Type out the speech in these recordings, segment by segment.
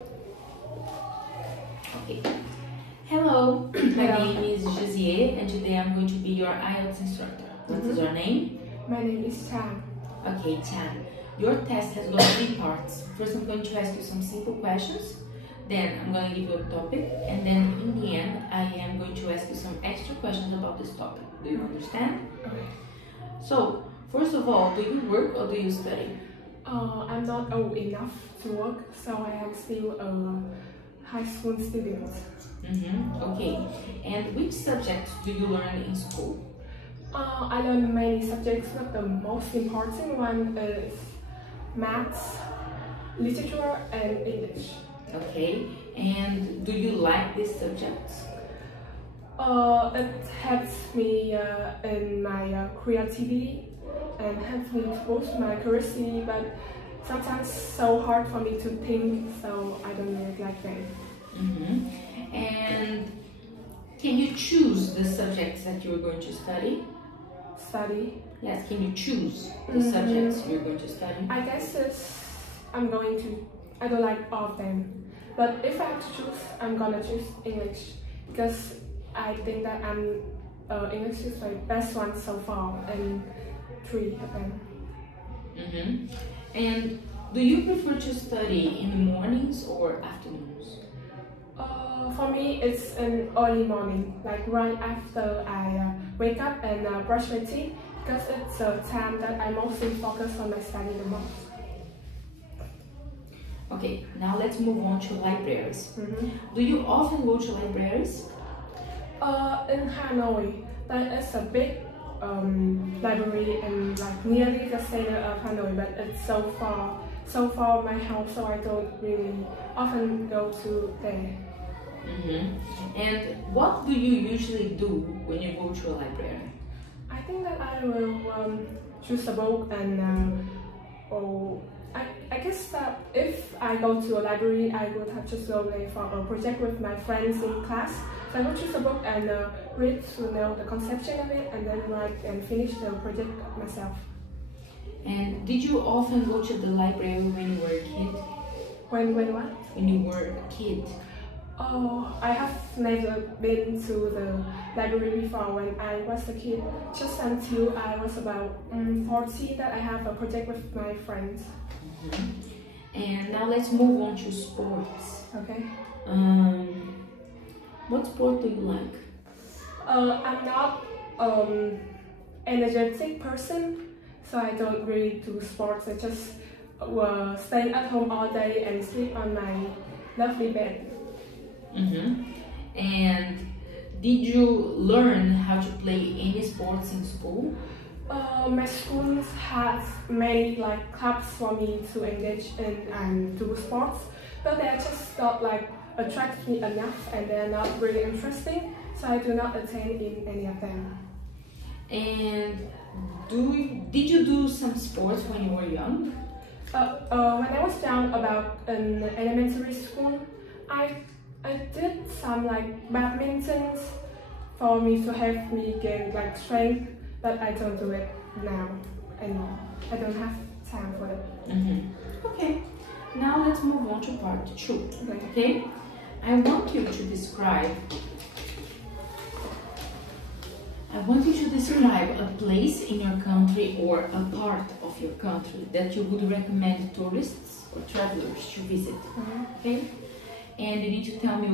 Okay. Hello, my name is Josier and today I'm going to be your IELTS instructor. What is your name? My name is Trang. Okay, Trang. Your test has got 3 parts. First I'm going to ask you some simple questions, then I'm going to give you a topic, and then in the end I am going to ask you some extra questions about this topic. Do you understand? Okay. So, first of all, do you work or do you study? I'm not old enough to work, so I am still a high school student. Okay. And which subjects do you learn in school? I learn many subjects, but the most important one is maths, literature, and English. Okay. And do you like these subjects? It helps me in my creativity and helps me to boost my curiosity, but sometimes so hard for me to think, so I don't really like them. And can you choose the subjects that you're going to study? Study? Yes, can you choose the subjects you're going to study? I guess I don't like all of them. But if I have to choose, I'm gonna choose English because I think that English is my best one so far, and 3 of them. And do you prefer to study in the mornings or afternoons? For me, it's an early morning, like right after I wake up and brush my teeth, because it's a time that I mostly focus on my study the most. Okay, now let's move on to libraries. Do you often go to libraries? In Hanoi, there is a big library in like nearly the center of Hanoi, but it's so far my house, so I don't really often go to there. And what do you usually do when you go to a library? I think that I will choose a book and I guess that if I go to a library, I would have just go there for a project with my friends in class. So I will choose a book and read to know the conception of it, and then write and finish the project myself. And did you often go to the library when you were a kid? When what? When you were a kid. Oh, I have never been to the library before when I was a kid, just until I was about 14 that I have a project with my friends. And now let's move on to sports. Okay. What sport do you like? I'm not energetic person, so I don't really do sports. I just stay at home all day and sleep on my lovely bed. And did you learn how to play any sports in school? My school has many clubs for me to engage in and do sports, but they're just not attract me enough, and they're not really interesting, so I do not attend in any of them. And did you do some sports when you were young? When I was young, about in elementary school, I did some badminton for me to help me gain strength, but I don't do it now anymore. I don't have time for it. Okay, now let's move on to part 2. Okay? I want you to describe a place in your country or a part of your country that you would recommend tourists or travelers to visit. Okay? And you need to tell me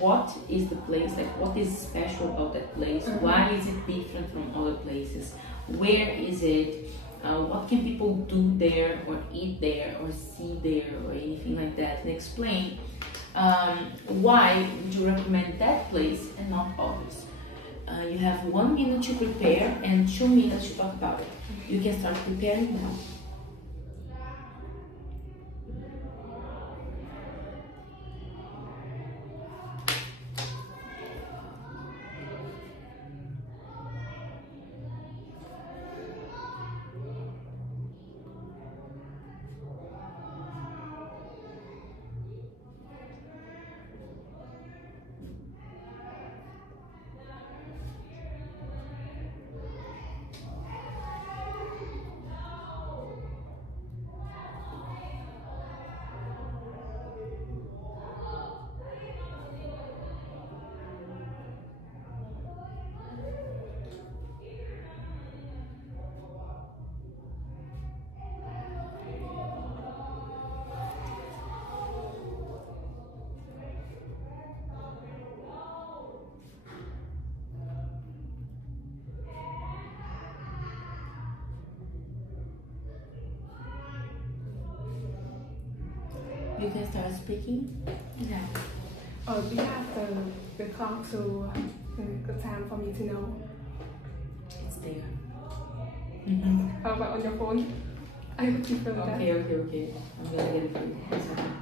what is the place, what is special about that place, why is it different from other places, where is it, what can people do there or eat there or see there or anything like that, and explain why would you recommend that place and not others. You have 1 minute to prepare and 2 minutes to talk about it. You can start preparing now. You can start speaking. Yeah. Oh, do you have the clock to the time for me to know? It's there. How about on your phone? I would prefer that. Okay. I'm gonna get it for you. One second.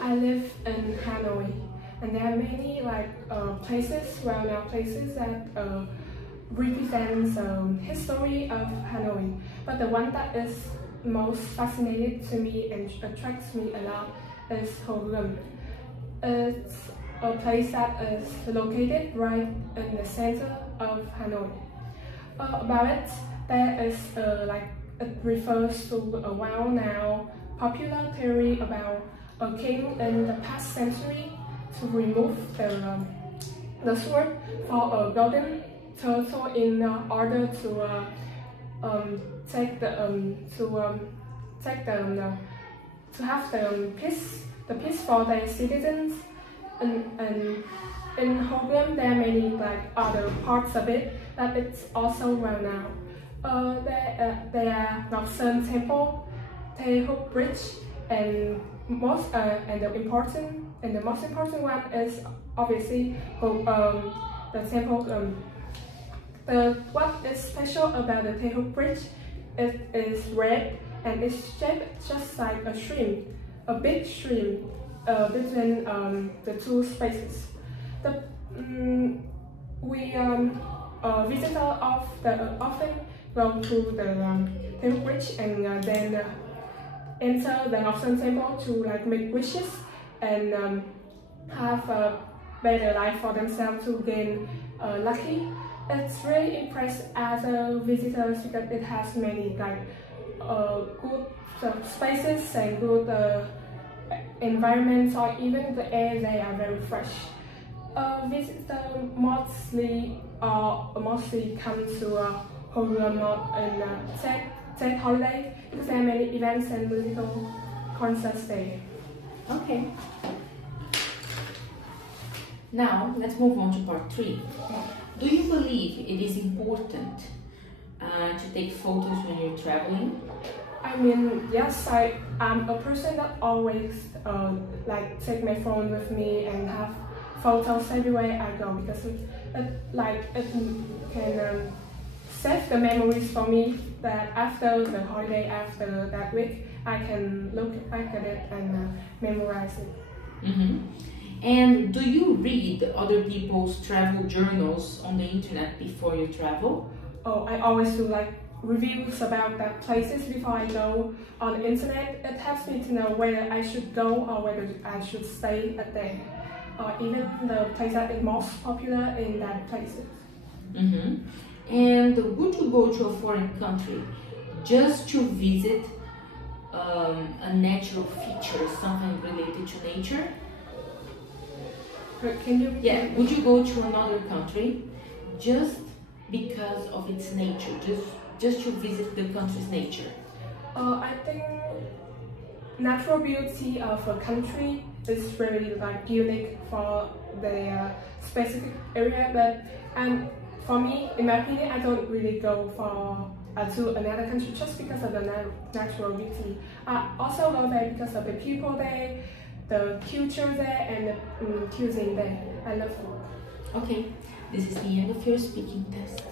I live in Hanoi, and there are many places, well-known places that represents history of Hanoi. But the one that is most fascinating to me and attracts me a lot is Hồ Gươm. It's a place that is located right in the center of Hanoi. About it, there is it refers to a well-known popular theory about a king in the past century to remove the sword for a golden turtle in order to have the peace for their citizens. And in Hồ Gươm there are many other parts of it that it's also well known. There are Ngọc Sơn Temple, Tae Hook Bridge, and the most important one is obviously the temple. What is special about the Tae Hook Bridge? It is red and it's shaped just like a shrimp, a big shrimp between the two spaces. Visitors often go to the Tae Hook Bridge and then enter the Ngọc Sơn Temple to make wishes and have a better life for themselves, to gain lucky. It's really impressive as a visitor because it has many good spaces and good environments, or even the air they are very fresh. Visitors mostly come to Hồ Gươm and take holiday because there are many events and musical concerts there. Okay. Now let's move on to part 3. Do you believe it is important to take photos when you're traveling? I mean, yes, I'm a person that always take my phone with me and have photos everywhere I go because it can save the memories for me, that after the holiday, after that week, I can look back at it and memorize it. And do you read other people's travel journals on the internet before you travel? Oh, I always do reviews about that places before I go on the internet. It helps me to know whether I should go or whether I should stay at there, or even the place that is most popular in that places. And would you go to a foreign country just to visit a natural feature, something related to nature? Can you? Yeah, would you go to another country just because of its nature, just to visit the country's nature? I think natural beauty of a country is really unique for the specific area, but for me, in my opinion, I don't really go to another country just because of the natural beauty. I also go there because of the people there, the culture there, and the cuisine there. I love food. Okay, this is the end of your speaking test.